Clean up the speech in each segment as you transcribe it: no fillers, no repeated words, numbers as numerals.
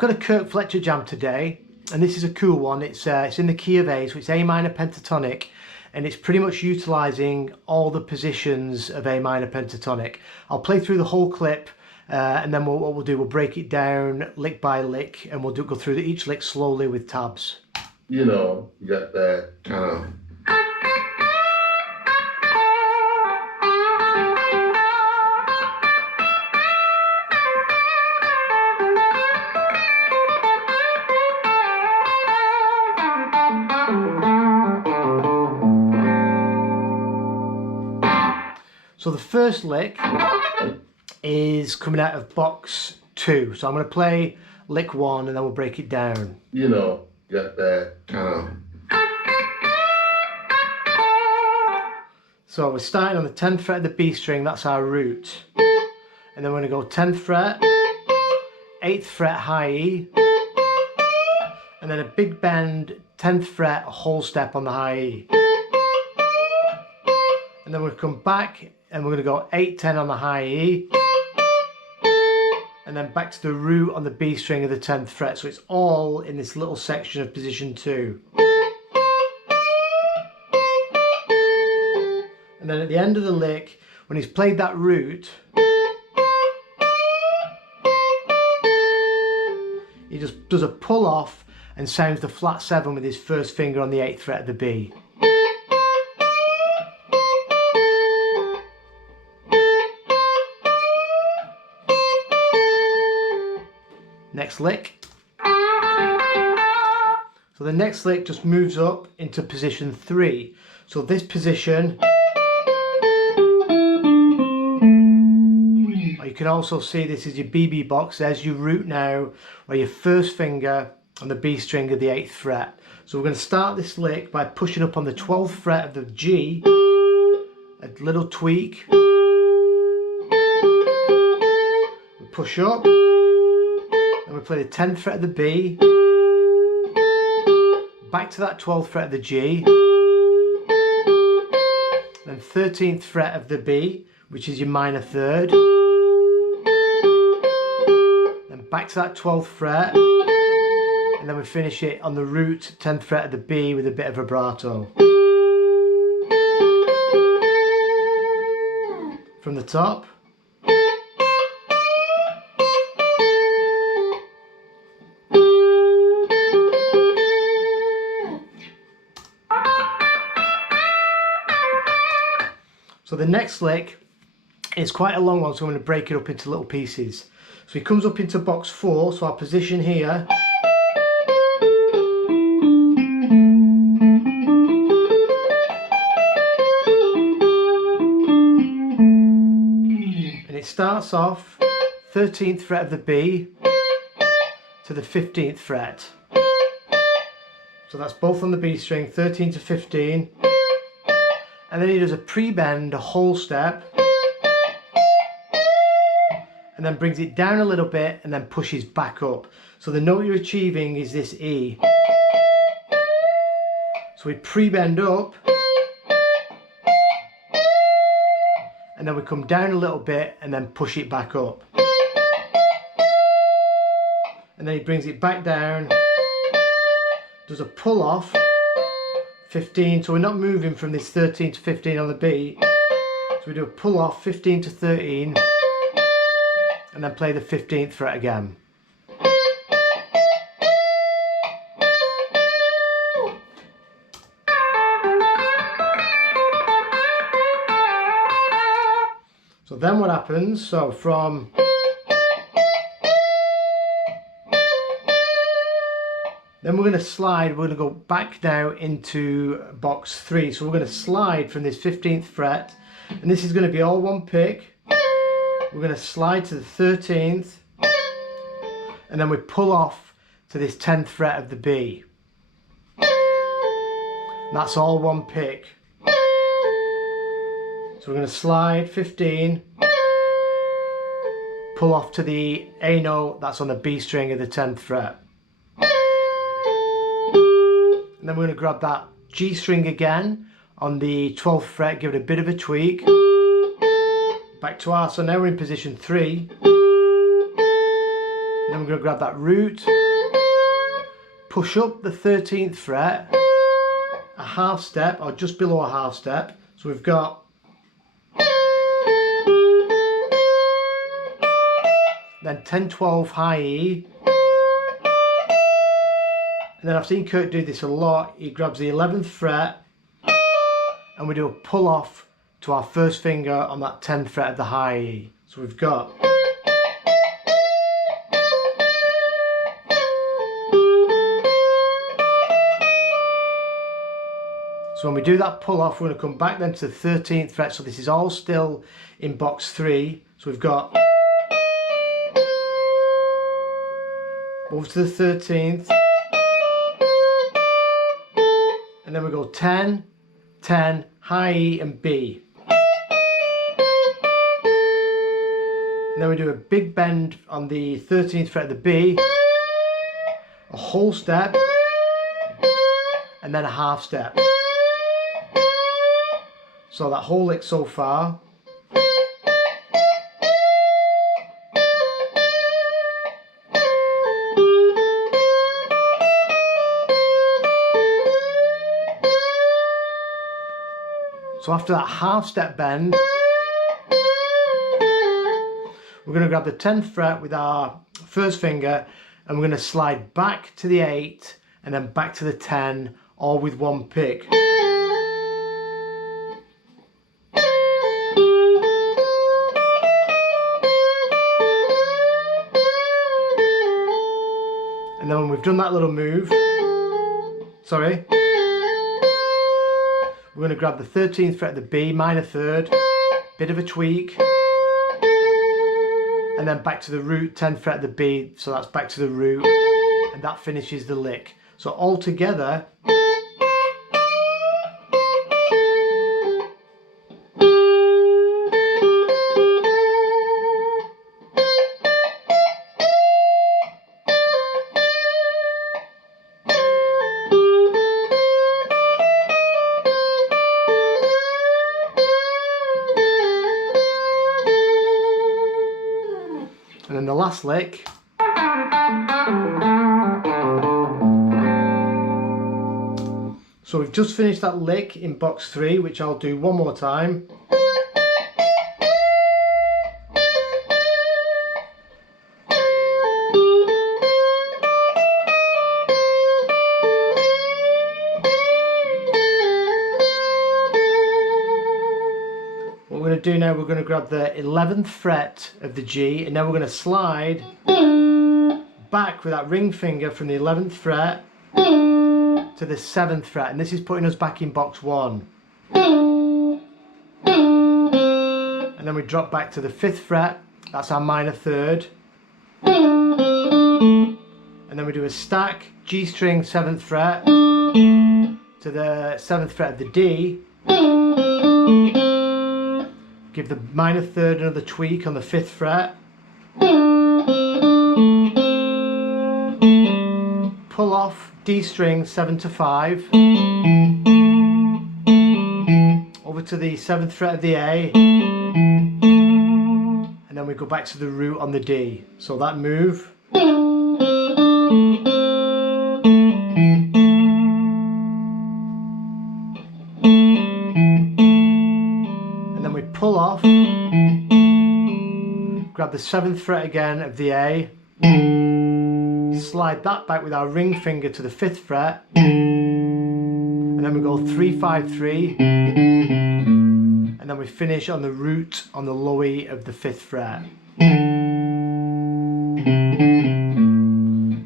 got a Kirk-Fletcher jam today, and this is a cool one. It's in the key of A, so it's A minor pentatonic, and it's pretty much utilising all the positions of A minor pentatonic. I'll play through the whole clip, and then what we'll do, we'll break it down lick by lick, and we'll go through each lick slowly with tabs. You know, you got that kind of... So the first lick is coming out of box 2. So I'm going to play lick 1 and then we'll break it down. You know, you got that kind of... So we're starting on the 10th fret of the B string, that's our root. And then we're going to go 10th fret, 8th fret high E, and then a big bend, 10th fret, a whole step on the high E. And then we'll come back and we're going to go 8, 10 on the high E, and then back to the root on the B string of the 10th fret. So it's all in this little section of position 2. And then at the end of the lick, when he's played that root, he just does a pull off and sounds the flat 7 with his first finger on the 8th fret of the B. Next lick. So the next lick just moves up into position 3. So this position, you can also see this is your BB box. There's your root now, or your first finger on the B string of the 8th fret. So we're going to start this lick by pushing up on the 12th fret of the G, a little tweak, we push up, and we play the 10th fret of the B, back to that 12th fret of the G, then 13th fret of the B, which is your minor third, then back to that 12th fret, and then we finish it on the root 10th fret of the B with a bit of vibrato. From the top. So the next lick is quite a long one, so I'm going to break it up into little pieces. So he comes up into box 4, so our position here. And it starts off 13th fret of the B to the 15th fret. So that's both on the B string, 13 to 15. And then he does a pre-bend, a whole step, and then brings it down a little bit and then pushes back up. So the note you're achieving is this E. So we pre-bend up, and then we come down a little bit and then push it back up. And then he brings it back down, does a pull off, 15, so we're not moving from this 13 to 15 on the B. So we do a pull off, 15 to 13, and then play the 15th fret again. So then what happens, so from then we're going to slide, we're going to go back now into box 3. So we're going to slide from this 15th fret, and this is going to be all one pick. We're going to slide to the 13th, and then we pull off to this 10th fret of the B. And that's all one pick. So we're going to slide 15, pull off to the A note that's on the B string of the 10th fret. And then we're going to grab that G string again on the 12th fret, give it a bit of a tweak. Back to R, so now we're in position 3. then we're going to grab that root, push up the 13th fret, a half step or just below a half step. So we've got then 10, 12 high E. And then I've seen Kirk do this a lot. He grabs the 11th fret and we do a pull off to our first finger on that 10th fret of the high E. So we've got so when we do that pull off, we're going to come back then to the 13th fret. So this is all still in box 3. So we've got over to the 13th, and then we go 10, 10, high E and B. And then we do a big bend on the 13th fret of the B, a whole step, and then a half step. So that whole lick so far. So after that half step bend, we're going to grab the 10th fret with our first finger and we're going to slide back to the 8 and then back to the 10, all with one pick. And then when we've done that little move, we're going to grab the 13th fret of the B, minor third, bit of a tweak, and then back to the root, 10th fret of the B, so that's back to the root, and that finishes the lick. So all together, and then the last lick. So we've just finished that lick in box 3, which I'll do one more time. What we're going to do now, we're going to grab the 11th fret of the G, and now we're going to slide back with that ring finger from the 11th fret to the 7th fret, and this is putting us back in box 1. And then we drop back to the 5th fret, that's our minor third. And then we do a stack, G string, 7th fret to the 7th fret of the D. Give the minor third another tweak on the 5th fret. Pull off D string 7 to 5. Over to the 7th fret of the A. And then we go back to the root on the D. So that move. Pull off, grab the 7th fret again of the A, slide that back with our ring finger to the 5th fret, and then we go 3, 5, 3, and then we finish on the root on the low E of the 5th fret. And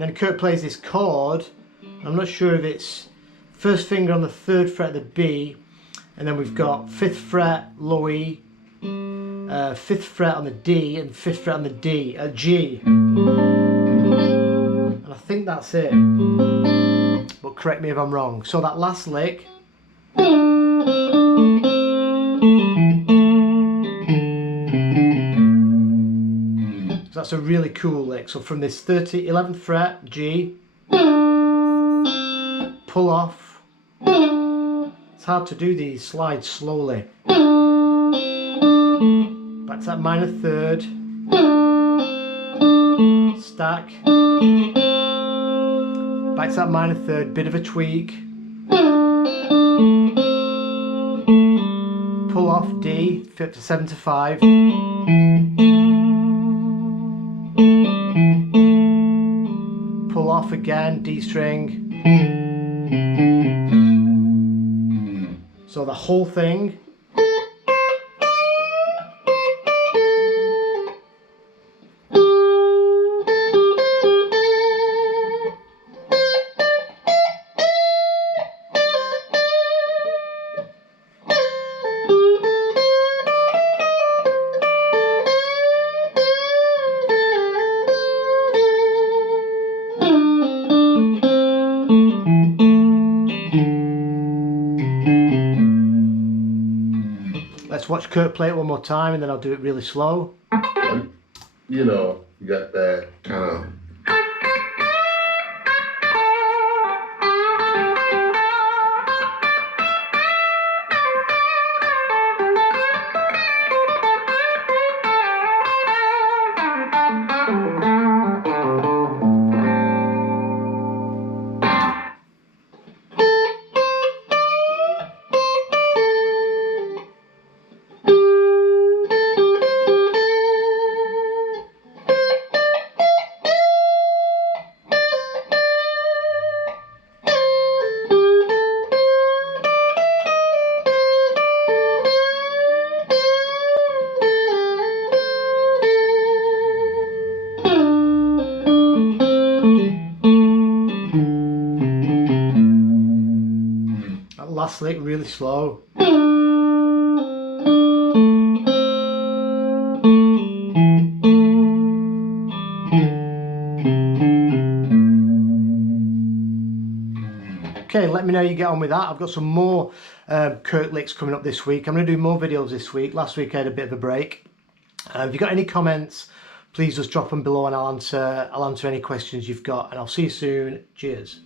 then Kirk plays this chord. I'm not sure if it's first finger on the 3rd fret of the B, and then we've got 5th fret, low E, 5th fret on the D, and 5th fret on the G. And I think that's it. But correct me if I'm wrong. So that last lick. So that's a really cool lick. So from this 11th fret, G, pull off. It's hard to do these slides slowly. Back to that minor third. stack, back to that minor third, bit of a tweak, pull off D, 7 to 5, pull off again, D string. So the whole thing. Let's watch Kirk play it one more time and then I'll do it really slow. You know, you got that kind of. Last lick really slow. Okay, let me know how you get on with that. I've got some more Kirk licks coming up this week. I'm going to do more videos this week. Last week I had a bit of a break. If you've got any comments, please just drop them below and I'll answer any questions you've got. And I'll see you soon. Cheers.